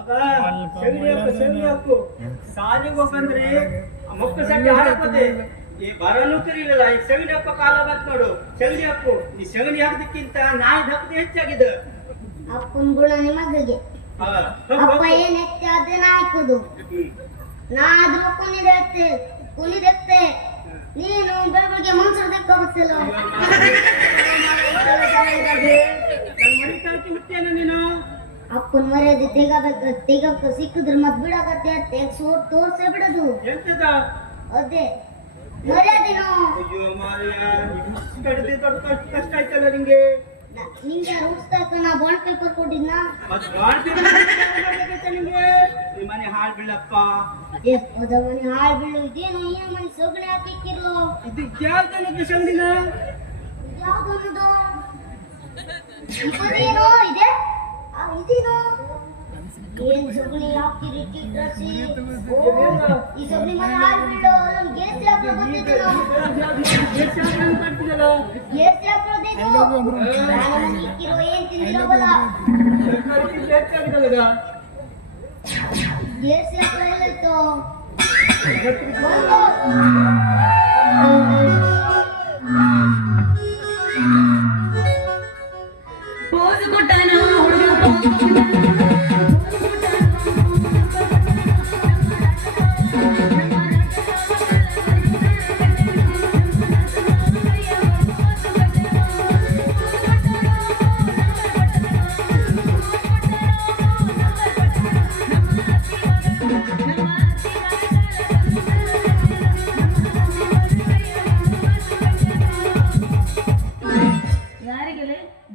ಮಗ ಸೆಗಣಿ ಹಾಕು ಸಾಲಿಗೆ ಹೋಗಂದ್ರೆ ಮಕ್ಕಳ ಸಂಖ್ಯೆ ಹಾಳಾಗ್ತದೆ. ಈ ಬರನು ಕರೀಲಿಲ್ಲ, ಈ ಸೆಗಣಿ ಹಾಕೋ ಕಾಲ ಬಂತು ನೋಡು. ಸೆಗಣಿ ಹಾಕು. ಈ ಸೆಗಣಿ ಹಾಕದಕ್ಕಿಂತ ನಾಯಿ ಹಾಕದೆ ಹೆಚ್ಚಾಗಿದೆ. ಅಪ್ಪನ ಗುಣ ನಿಮಗೆ. ಅಪ್ಪ ಏನ್ ಹೆಚ್ಚೆ ಆದ್ರೆ ನಾ ಹಾಕುದು, ನಾ ಆದ್ರೂ ಕುಣಿದೆತ್ತೆ ನೀನು ಬೆಳಗ್ಗೆ ಮನ್ಸರು ದಕ್ಕೋಗುತ್ತಿಲ್ಲ. ನೀನು ಅಪ್ಪನ ಮರ್ಯಾದೆ ತೆಗಬೇಕು ಸಿಕ್ಕಿದ್ರೆ ಮತ್ ಬಿಡಕತ್ತೆ ಸೋಟ್ ತೋರ್ಸೇ ಬಿಡದು. ಅದೇ ಮರ್ಯಾದೆನು. ಕಷ್ಟ ಆಯ್ತಲ್ಲ ನಿಂಗೆ. ನಿಂಗೆ ರೂಪಿಸ್ತಾಕ ನಾ ಬಾಂಡ್ ಪೇಪರ್ ಕೊಟ್ಟಿದ್ನ. ನಿಂಗೆ ಈ ಮನೆ ಹಾಳು ಬೀಳಪ್ಪ. ಅದ ಮನೆ ಹಾಳು ಬೀಳು ಇದೇನು ಈ ಮನೆ ಸೊಗಣಿ ಹಾಕಿಕ್ಕಿರ್ಲೋ. ಇದು ಯಾವ್ದು ಸಂದಿನ ಯಾವ್ದೊಂದು ಇದೇನೋ ಇದೆ ಇದೇನೋ ಏನ್ ಸೊಗಣಿ ಹಾಕಿರಿ ಡ್ರೆಸ್. ಈ ಸೊಗಣಿ ಮನೆ ಹಾಳು ಬೀಳು ನಮ್ಗೆ ಗೇಸ್ ಹಾಕೋ ಬಂದಿದ್ದೇನೋ. ಗೇಸ್ ಹಾಕೋದೇನು ಇಕ್ಕಿರೋ ಏನ್ ತಿಂದಿರೋವಲ್ಲ. ಗೇಸ್ ಹಾಕೋ ಎಲ್ಲಾಯ್ತು ಪೋಸ್ ಕೊಟ್ಟನು ಹುಡುಗ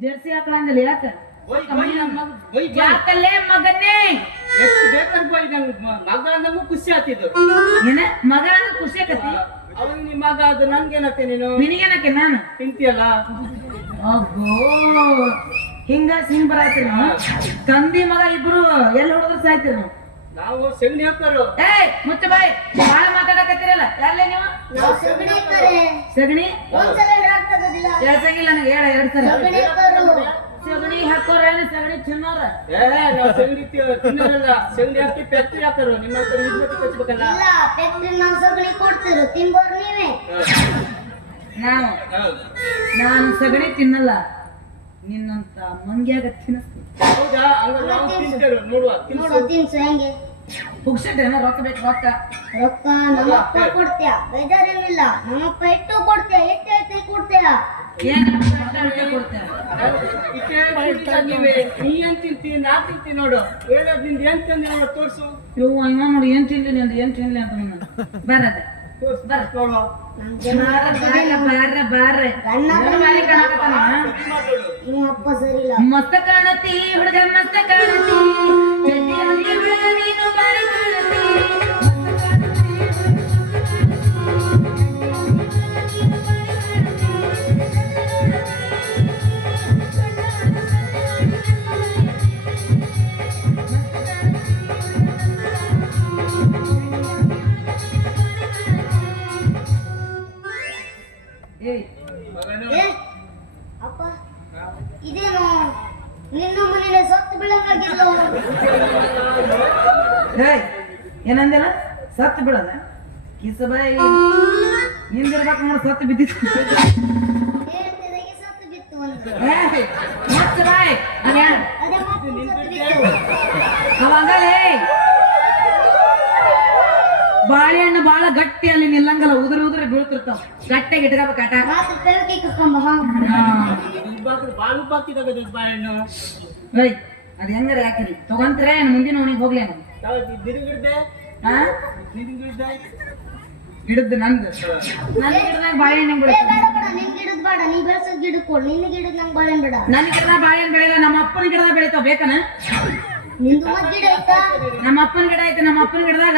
ಜರ್ಸಿ ಹಾಕಂದಿಲ್ಲ. ಯಾಕ ಯಾಕಲ್ಲೇ ಮಗನೇ ಮಗ ನಮಗೂ ಖುಷಿ ಆಗ್ತಿದ್ದು. ಏನ ಮಗ ಖುಷಿ ಆಕತಿ. ಅವ್ರಿಗೆ ನಿಮ್ಮ ಮಗ ಅದು ನನ್ಗೇನತ್ತೆ ನೀನು ನಿನಗೇನಕ್ಕೆ ನಾನು ತಿಂತೀಯಲ್ಲ. ಅಬ್ಬೋ ಹಿಂಗ ಸಿಂಗ್ ಬರಾಯ್ತಿರಿ ತಂದಿ ಮಗ ಇಬ್ರು ಎಲ್ಲಿ ಹೊಡೆದ್ರು ಸಾಯ್ತಿರಿ ನೀವು. ನಾವು ಸೆಗಣಿ ಹಾಕೋರು. ಏಯ್ ಮುಚ್ಚ ಬಾಯ್ ಬಾಳ ಮಾತಾಡಕತ್ತೀರಲ್ಲ ಯಾರಲ್ಲೇ ನೀವು. ಸಗಣಿ ಹೇಳ್ಸಂಗಿಲ್ಲ ನನಗೆ ಹೇಳ 2 ಸಲ. ಸಗಣಿ ಹಾಕೋರೇನು ಸಗಣಿ ತಿನ್ನೋರ. ನಾವು ಸೆಗಣಿ ತಿನ್ನೋರಲ್ಲ, ಸೆಗಣಿ ಹಾಕಿ ಪೆಟ್ಟಿ ಹಾಕೋರು. ನಿಮ್ಮ ಹತ್ರ ನಿಮ್ಮತಿ ಕಚ್ಬೇಕಲ್ಲ. ಇಲ್ಲ ಪೆಟ್ಟಿ ನಾವು ಸಗಣಿ ಕೊಡ್ತೀರೋ ತಿನ್ಬೋರು ನೀವೇ. ನಾನು ಸಗಣಿ ತಿನ್ನಲ್ಲ, ನಿನ್ನಂತ ಮಂಗ್ಯಾಗ ತಿನ್ನಿಸ್ತೀನಿ. ಹೌದಾ? ಹಂಗಾರೆ ನಾವು ತಿಂತೇವೆ. ನೋಡುವ ತಿನ್ಸು ಹೆಂಗೆ ಪುಕ್ಷಟೇನ ರೊಕ್ಕ ಬೇಕು ರೊಕ್ಕ. ರೊಕ್ಕ ನಮ್ಮಪ್ಪ ಕೊಡ್ತೀಯ, ಬೇಜಾರೇನಿಲ್ಲ. ನಮ್ಮಪ್ಪ ಎಷ್ಟು ಕೊಡ್ತೀಯ, ಎಷ್ಟು ಕೊಡ್ತೀಯ. ಏನ್ ಕೊಡ್ತೇನೆ ನೀ ಏನ್ ತಿಂತೀನಿ ನಾ ತಿಂತೀನಿ ನೋಡು. ಹೇಳೋದ್ ನಿಂದ ಏನ್ ತಿಂದಿ ನೋಡು ತೋರ್ಸು. ಇವ ನೋಡಿ ಏನ್ ತಿನ್ಲಿ ಅಂತ ಏನ್ ತಿನ್ಲಿ ಅಂತ ಬರದೆ ಅಪ್ಪ ಸರಿ ಇಲ್ಲ. ಮಸ್ತ ಕಾಣತಿ ಹುಡುಗ ಮಸ್ತ ಕಾಣತಿ ನೀನು ಬಾರಿ ಕಾಣತಿ. ಅಪ್ಪ ಇದೇನು ನಿನ್ನ ಮನೇಲಿ ಸತ್ತು ಬೀಳಂಗಾಗಿಲ್ಲ. ಏನಂದಿಲ್ಲ ಸತ್ತು ಬೀಳದ ಕಿಸಬಾಯಿ ನಿಂದಿರ್ಬೇಕು ನೋಡಿ ಸತ್ತು ಬಿದ್ದಿತ್ತು. ಸತ್ತು ಬಿತ್ತು ಬಾಯ್ ಅವಾಗಲೇ ಬಾಳೆಹಣ್ಣು ಬಾಳ ಗಟ್ಟಿ ಅಲ್ಲಿ ನಿಲ್ಲಂಗಲ್ಲ, ಉದುರಿ ಬೀಳ್ತಿರ್ತಾವ. ಗಟ್ಟಿಗೆ ಇಟ್ಕೋಬೇಕಾಟ. ಅದ್ ಹೆಂಗಾರ ಯಾಕಿರಿ ತಗೊಂತಾರೆ ಮುಂದಿನ ಅವನಿಗೆ ಹೋಗ್ಲಿ ಗಿಡದ್ದು ನಂದು ನನ್ನ ಗಿಡದಾಗ ಬಾಳೆಹಣ್ಣು ನನ್ನ ಗಿಡದಾಗ ಬಾಳೆಹಣ್ಣು ಬೆಳೆಯಲ್ಲ, ನಮ್ಮ ಅಪ್ಪನ ಗಿಡದಾಗ ಬೆಳಿತಾವ. ಬೇಕನ ನಮ್ಮ ಅಪ್ಪನ ಗಿಡ ಐತೆ. ನಮ್ಮ ಅಪ್ಪನ ಗಿಡದಾಗ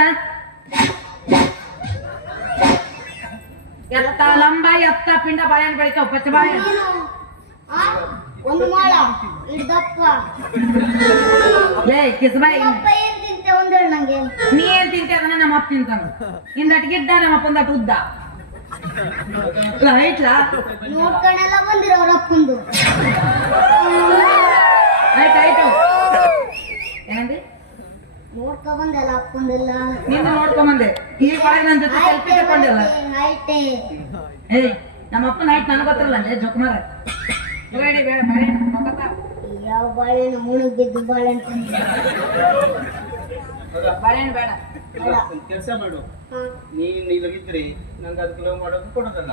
ಎತ್ತ ಲಂಬ ಎತ್ತ ಪಿಂಡ ಬಾಳೆಹಣ್ಣು ಬೆಳಿತಾವ. ಪಚ್ಚ ಬಾಳೆಹಣ್ಣು ಒಂದು ಮಾಳ ಇಡ್ದಪ್ಪ. ಕಿಸಬಾಯಿ ನಂಗೆ ನೀ ಏನ್ ತಿಂತಿ ಅದನ್ನ ನಮ್ಮ ಅಪ್ಪ ತಿಂತಾನ. ಹಿಂದಟ್ ಗಿಡ್ಡ ನಮ್ಮ ಅಪ್ಪಂದಟ್ ಉದ್ದ ಐಟ್ಲಾ ನೋಡ್ಕೊಂಡೆಲ್ಲ ಬಂದಿರ ಅವ್ರ ಅಪ್ಪಂದು. ಆಯ್ತು ಏನಂದಿ ನೋಡ್ಕೊ ಬಂದಲ್ಲ ಅಪ್ಪಂದೆಲ್ಲ ನಿನ್ನ ನೋಡ್ಕೊಂಬಂದೆ ಈಗ ಒಳಗೆ ನನ್ನ ಜೊತೆ ಸೆಲ್ಫಿ ತಗೊಂಡಿಲ್ಲ ಹೈಟೆ ಏಯ್ ನಮ್ಮ ಅಪ್ಪನ ಹೈಟ್ ನನಗೆ ಗೊತ್ತಿರಲ್ಲ ಲೇ ಜೋಕುಮಾರ ಬೇಡ ಬೇಡ ಯಾವ ಬಾಳೆಹಣ್ಣು ಮುಳುಗ್ ಬಿದ್ದು ಬಾಳೆಹಣ್ಣು ಬಾಳೆಹಣ್ಣು ಬೇಡ ಕೆಲಸ ಮಾಡು, ನೀನ್ ಇಲ್ಲದಿದ್ರೆ ನಂಗೆ ಅದಕ್ಕೆ ಲವ್ ಮಾಡೋದು ಕೊಡೋದಲ್ಲ.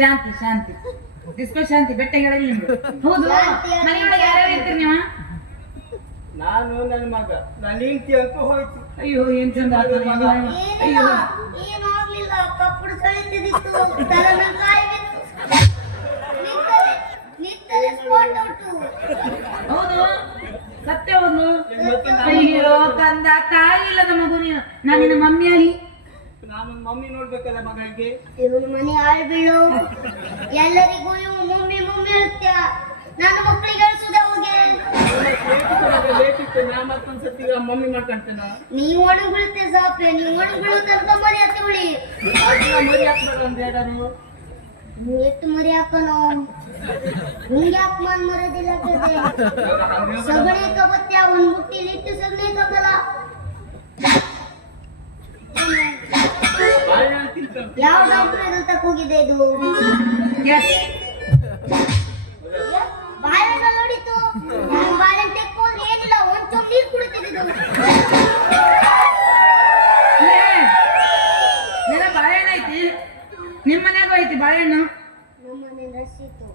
ಶಾಂತಿ ಶಾಂತಿ ಡಿಸ್ಕೋ ಶಾಂತಿ ಬೆಟ್ಟಗಳಲ್ಲಿ ಹೌದು ಮನೆಯೊಳಗೆ ಯಾರ್ಯಾರು ಇರ್ತೀರಿ ನೀವು? ನಾನು ನನ್ನ ಮಗ ನನ್ನ ಹೆಂಡತಿ ಅಂತ ಹೋಯ್ತು. ಅಯ್ಯೋ ಏನ್ ಚಂದ ಆಗ್ತದೆ ಇದು. ಅಯ್ಯೋ ಏನು ಆಗ್ಲಿಲ್ಲ, ಕಪ್ಪಡು ಸಳಿತಿದಿತ್ತು, ತಲೆನಂಗಾಯಿ ನಿತ್ತಲೆ ಸ್ಪಾಟ್ ಔಟು. ಹೌದು ಸತ್ಯ ಹೌದು. ಅಯ್ಯೋ ಕಂದ ತಾಯಿ ಇಲ್ಲದ ಮಗು ನೀನು, ನಾನು ನಿನ್ನ ಮಮ್ಮಿ ಆಗಿ ನಾನು ಮಮ್ಮಿ ನೋಡ್ಬೇಕಲ್ಲ ಮಗಳಿಗೆ. ಇವನು ಮನೆ ಆಳ್ಬೀಳು, ಎಲ್ಲರಿಗೂ ಇವು ಮಮ್ಮಿ ಮಮ್ಮಿ ಹೇಳ್ತ್ಯ, ನನ್ನ ಮಕ್ಕಳಿಗೆ ಹೇಳ್ಸುದ ಹೋಗೆ. ಲೇಟ್ ಇತ್ತು, ನಾ ಮತ್ತೊಂದ್ಸತಿ ಮಮ್ಮಿ ಮಾಡ್ಕೊಂತೇನ. ನೀವು ಒಣಗ್ ಬೀಳುತ್ತೆ ಸಾಪೆ, ನೀವು ಒಣಗ್ ಬೀಳು ತನಕ ಮರಿ ಹತ್ತಿ ಬಿಡಿ. ಮರಿ ಹಾಕ್ಬೇಡ ಅಂತ ಹೇಳೋರು. ನೀವು ಎಷ್ಟು ಮರಿ ಹಾಕೋನು ನಿಂಗೆ ಯಾಕೆ ಮನ್ ಮರೋದಿಲ್ಲ ಸಗಣಿ ಕಬತ್ಯ ಒಂದ್ ಬುಟ್ಟಿಲಿ ಇಟ್ಟು ಸಗಣಿ ಕಬ್ಬಲ್ಲ. ಯಾವ ಡಾಕ್ಟರ್ ಎದುರು ತಕ್ಕ ಹೋಗಿದೆ ಇದು? ಬಾಳೆಹಣ್ಣು ನೋಡಿತು, ನಾನು ಬಾಳೆಹಣ್ಣು ತೆಕ್ಕು ಹೋದ್ರೆ ಏನಿಲ್ಲ, ಒಂದ್ ಚೊಂಬ್ ನೀರು ಕುಡಿತಿದ್ದು. ನಿನ್ನ ಬಾಳೆಹಣ್ಣು ಐತಿ, ನಿಮ್ಮ ಮನ್ಯಾಗೂ ಐತಿ ಬಾಳೆಹಣ್ಣು. ನಮ್ಮ ಮನೆ ರಶ್ ಇತ್ತು,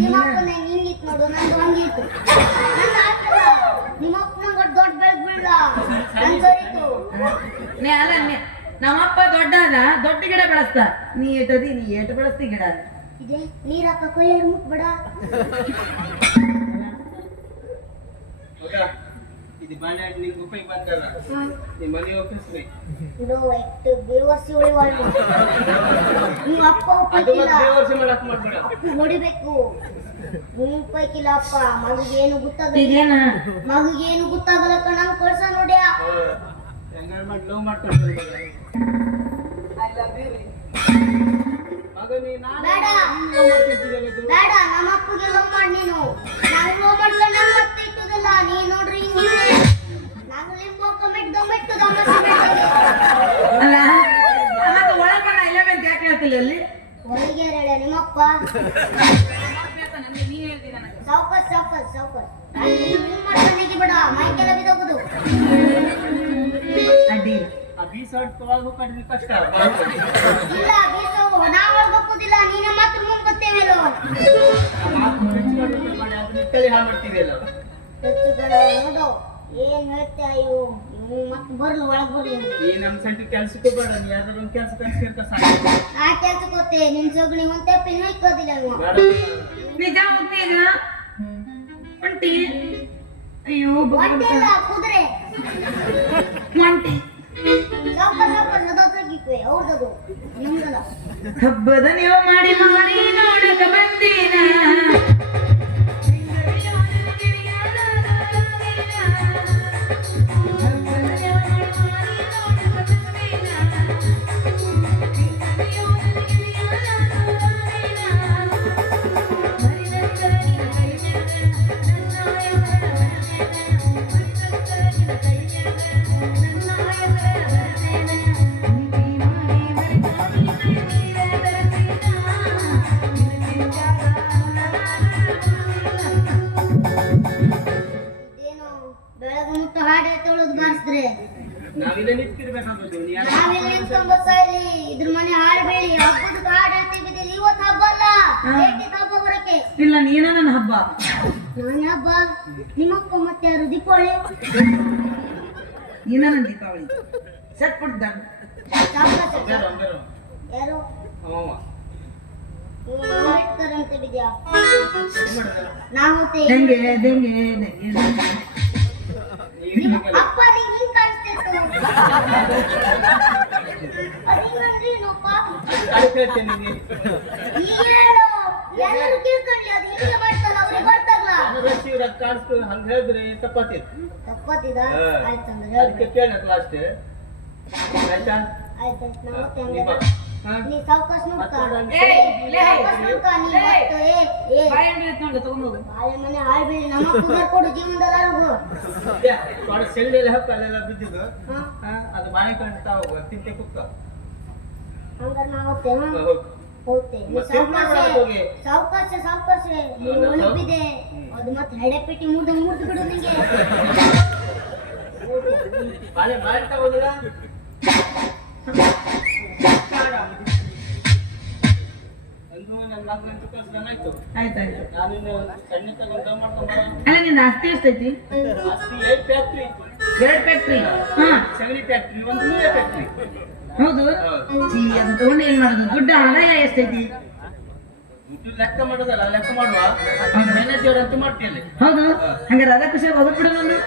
ನಿಮ್ಮ ಅಪ್ಪನ ಹಿಂಗಿತ್ತು ನೋಡು, ನಂದು ಹಂಗಿತ್ತು. ನಂದು ಹಾಕಲ್ಲ, ನಿಮ್ಮ ಅಪ್ಪನ ದೊಡ್ಡ ಬೆಳಗ್ ಬೀಳ ನನ್ ಸರಿತು. ಅಲ್ಲ ನಮ್ಮಪ್ಪ ದೊಡ್ಡ ಅದ, ದೊಡ್ಡ ಗಿಡ ಬೆಳೆಸ್ತ, ನೀ ಏಟದಿ ನೀ ಏಟು ಬೆಳೆಸ್ತಿ ಗಿಡ. ಇದೆ ನೀರ್ ಹಾಕ ಕೊಯ್ಯಾರ ಮುಟ್ಬೇಡ. ಇದು ಬಾಳೆಹಣ್ಣು ನಿಂಗೆ ಉಪಯೋಗ ಬಂದಲ್ಲ, ನಿಮ್ಮ ಮನೆ ಒಪ್ಪಿಸ್ಬೇಕು. ಇದು ಎಷ್ಟು ಬೇವರ್ಸಿ ಉಳಿವಾಳು. ನೀವು ಅಪ್ಪ ಅದು ಒಪ್ಪಿಲ್ಲ, ಮತ್ತೆ ಬೇವರ್ಸಿ ಮಾಡಕ್ ಮಾಡ್ಬೇಡ. ಹೊಡಿಬೇಕು. ನೀವು ಉಪಯೋಗಿಲ್ಲ ಅಪ್ಪ, ಮಗುಗೇನು ಗೊತ್ತಾಗಲ್ಲ, ಈಗೇನ ಮಗುಗೇನು ಗೊತ್ತಾಗಲ್ಲ ಕಣಂಗ್ ಕಳ್ಸ ನೋಡ್ಯಾ. ಹೆಂಗಾರು ಮಾಡಿ ಲವ್ ಮಾಡ್ಕೊಳ್ತಾರೆ ಮಗನೇ. ಬೇಡ ಬೇಡ, ನಮ್ಮ ಅಪ್ಪಗೆ ಲವ್ ಮಾಡಿ ನೀನು. ನಾನು ಲವ್ ಮಾಡ್ಕೊಂಡು ನಂಗೆ ಮತ್ತೆ ಇಟ್ಟುದಿಲ್ಲ, ನೀ ನೋಡ್ರಿ ಹಿಂಗಿದೆ. ನಾನು ಲಿಂಬು ಮೆಟ್ಟು ಮೆಟ್ಟು ಅಲ್ಲ ಮತ್ತೆ ಒಳಗೆ ಬಂದ ಇಲ್ಲ ಅಂತ ಯಾಕೆ ಹೇಳ್ತಿಲ್ಲ ಅಲ್ಲಿ? ಹೊರಗೆ ಹೇಳ ನಿಮ್ಮಪ್ಪ. ಸಾವ್ಕಾಸ್ ಸಾವ್ಕಾಸ್ ಸಾವ್ಕಾಸ್ ಮಾಡ್ಕೊಂಡಿಗೆ ಬಿಡ, ಮೈಕೆಲ್ಲ ಬಿದ್ದೋಗುದು. ಅಡ್ಡಿ ಆ ಬೀಸಾಡ್ ತೊಗೊಳಗು ಕಡಿಮೆ ಕಷ್ಟ. ಇಲ್ಲ ಬೀಸೋ, ನಾವು ಒಳಗೋಗುದಿಲ್ಲ, ನೀನ ಮಾತ್ರ ಮುಂದೆ ಗೊತ್ತೇವೇಲೋ. ನಿಟ್ಟಲ್ಲಿ ಹಾಳು ಮಾಡ್ತಿದೆಯಲ್ಲ. ನೋಡು ಏನ್ ಹೇಳ್ತೆ, ಅಯ್ಯೋ ಇವು ಮತ್ತೆ ಬರ್ಲು ಒಳಗ್ ಬರ್ಲಿ. ಈ ನಮ್ಮ ಸಂಟಿ ಕೆಲ್ಸಕ್ಕೂ ಬೇಡ, ನೀ ಯಾವ್ದಾದ್ರು ಒಂದು ಕೆಲಸ ಕಲ್ಸಿರ್ಕ ಸಾಕು. ಆ ಕೆಲ್ಸಕ್ಕೆ ಹೋಗ್ತೆ, ನಿನ್ ಸೊಗಣಿ ಒಂದ್ ತೆಪ್ಪಿನ ಇಕ್ಕೋದಿಲ್ಲ ಇವ. ನಿಜ ಹೋಗ್ತಿ ಈಗ ಒಂಟಿ. ಅಯ್ಯೋ ಒಂಟಿಲ್ಲ ಕುದುರೆ ಒಂಟಿ ಸ್ವಲ್ಪ ಸ್ವಲ್ಪ ಸದೋತ್ರಗಿಕ್ವೆ ಅವ್ರದ್ದು ನಮ್ದಲ್ಲ. ಹಬ್ಬದ ನೀವು ಮಾಡಿ ಮಾಡಿ ನೋಡಕ ಬಂದೀನ. ಬೆಳಗ್ಗೆ ಮುಟ್ಟ ಹಾಡು ತೊಳೆದು ಬಾರಿಸಿದ್ರೆ ನಾವಿಲ್ಲ ನಿಂತಿರ್ಬೇಕಾಗೋದು. ನಾವೆಲ್ಲ ನಿಂತ್ಕೊಂಡ್ ಇಲ್ಲಿ ಇದ್ರ ಮನೆ ಹಾಡು ಬೇಳಿ ಹಬ್ಬದ ಹಾಡು ಹೇಳ್ತಿದ್ದೆ. ಇವತ್ತು ಹಬ್ಬ ಅಲ್ಲ, ಲೇಟಿದ್ ಹಬ್ಬ ಬರಕ್ಕೆ. ಇಲ್ಲ ನೀನ ನನ್ನ ಹಬ್ಬ. ನಾನು ಹಬ್ಬ, ನಿಮ್ಮಪ್ಪ ಮತ್ತೆ ಯಾರು ದೀಪಾವಳಿ. ನೀನ ನನ್ನ ದೀಪಾವಳಿ. ಸಟ್ ಪುಟ್ಟ ಯಾರು ಅಂಬೇಡ್ಕರ್ ಅಂತ ಬಿದ್ಯಾ ನಾವು ಹೆಂಗೆ ಹೆಂಗೆ ಅಪ್ಪ ನಿಂಗೆ ಹಿಂಗ್ ಕಾಣಿಸ್ತಿತ್ತು. ಅದೇನಪ್ಪ ಹೇಳು, ಎಲ್ಲರೂ ಕೇಳ್ಕೊಳ್ಳಿ, ಅದು ಹಿಂಗೆ ಮಾಡ್ತಾರ ಅವ್ರಿಗೆ ಬರ್ತಾರಲ್ಲ. ಕಾಣಿಸ್ತು ಹಂಗ ಹೇಳಿದ್ರೆ ತಪ್ಪತ್ತಿತ್ತು. ತಪ್ಪತ್ತಿದ ಆಯ್ತಂದ್ರೆ ಅದಕ್ಕೆ ಕೇಳಕ್ ಲಾಸ್ಟ್ ಆಯ್ತಾ. ಆಯ್ತು ನೀ ಸಾವ್ಕಾಸ್ ನೋಡ್ಕ, ಬಾಳೆ ಮನೆ ಹಾಳ್ಬೇಡಿ. ನಮ್ಮ ಕೊಡು ಜೀವನದಲ್ಲಿ ಹೋಗು ಥೋಡೆ ಸೆಗಣಿಯಲ್ಲಿ ಹಾಕು ಅಲ್ಲೆಲ್ಲ ಬಿದ್ದಿದ್ದು ಹಾ ಅದು ಬಾಳೆ ಕಾಣ್ತಾ ಹೋಗುವ ತಿಂತೆ ಕುಕ್ಕ ಹಂಗಾರೆ ನಾವು ಹೋಗ್ತೇವೆ ಹೋಗ್ತೇವೆ ಮತ್ತೆ ಹೋಗಿ ಸಾವಕಾಶ ನೀನು ಒಣಗಿದೆ ಅದು ಮತ್ತೆ ಹೆಡೆಪೆಟ್ಟಿ ಮುರಿದು ಬಿಡು ನಿಂಗೆ ಬಾಳೆ ಬಾಳೆ ತಗೋದಿಲ್ಲ ಅಂದು ನನ್ನ ಮಗನಂತೂ ಕಳ್ಸ್ದಂಗಾಯ್ತು. ಆಯ್ತಾಯ್ತು. ನಾನಿನ್ನು ಸಣ್ಣ ತಗೊಂಡ ಮಾಡ್ಕೊಂಡ್ ಅಲ್ಲ ನಿಂದ ಆಸ್ತಿ ಎಷ್ಟೈತಿ? ಆಸ್ತಿ 8 ಫ್ಯಾಕ್ಟ್ರಿ ಇತ್ತು. 2 ಫ್ಯಾಕ್ಟ್ರಿ. ಹಾ ಸಗಣಿ ಫ್ಯಾಕ್ಟ್ರಿ ಒಂದು ಮೂಳೆ ಫ್ಯಾಕ್ಟ್ರಿ. ಹೌದು. ಜೀ ಅದು ತಗೊಂಡು ಏನ್ ಮಾಡೋದು? ದುಡ್ಡು ಆದಾಯ ಎಷ್ಟೈತಿ? ದುಡ್ಡು ಲೆಕ್ಕ ಮಾಡೋದಲ್ಲ, ಲೆಕ್ಕ ಮಾಡುವ ಮ್ಯಾನೇಜರ್ ಅಂತ ಮಾಡ್ತೇನೆ. ಹೌದು. ಹಂಗಾರೆ ಅದ ಖುಷಿಯಾಗಿ ಹೋಗ್ಬಿಡು ನಾನು.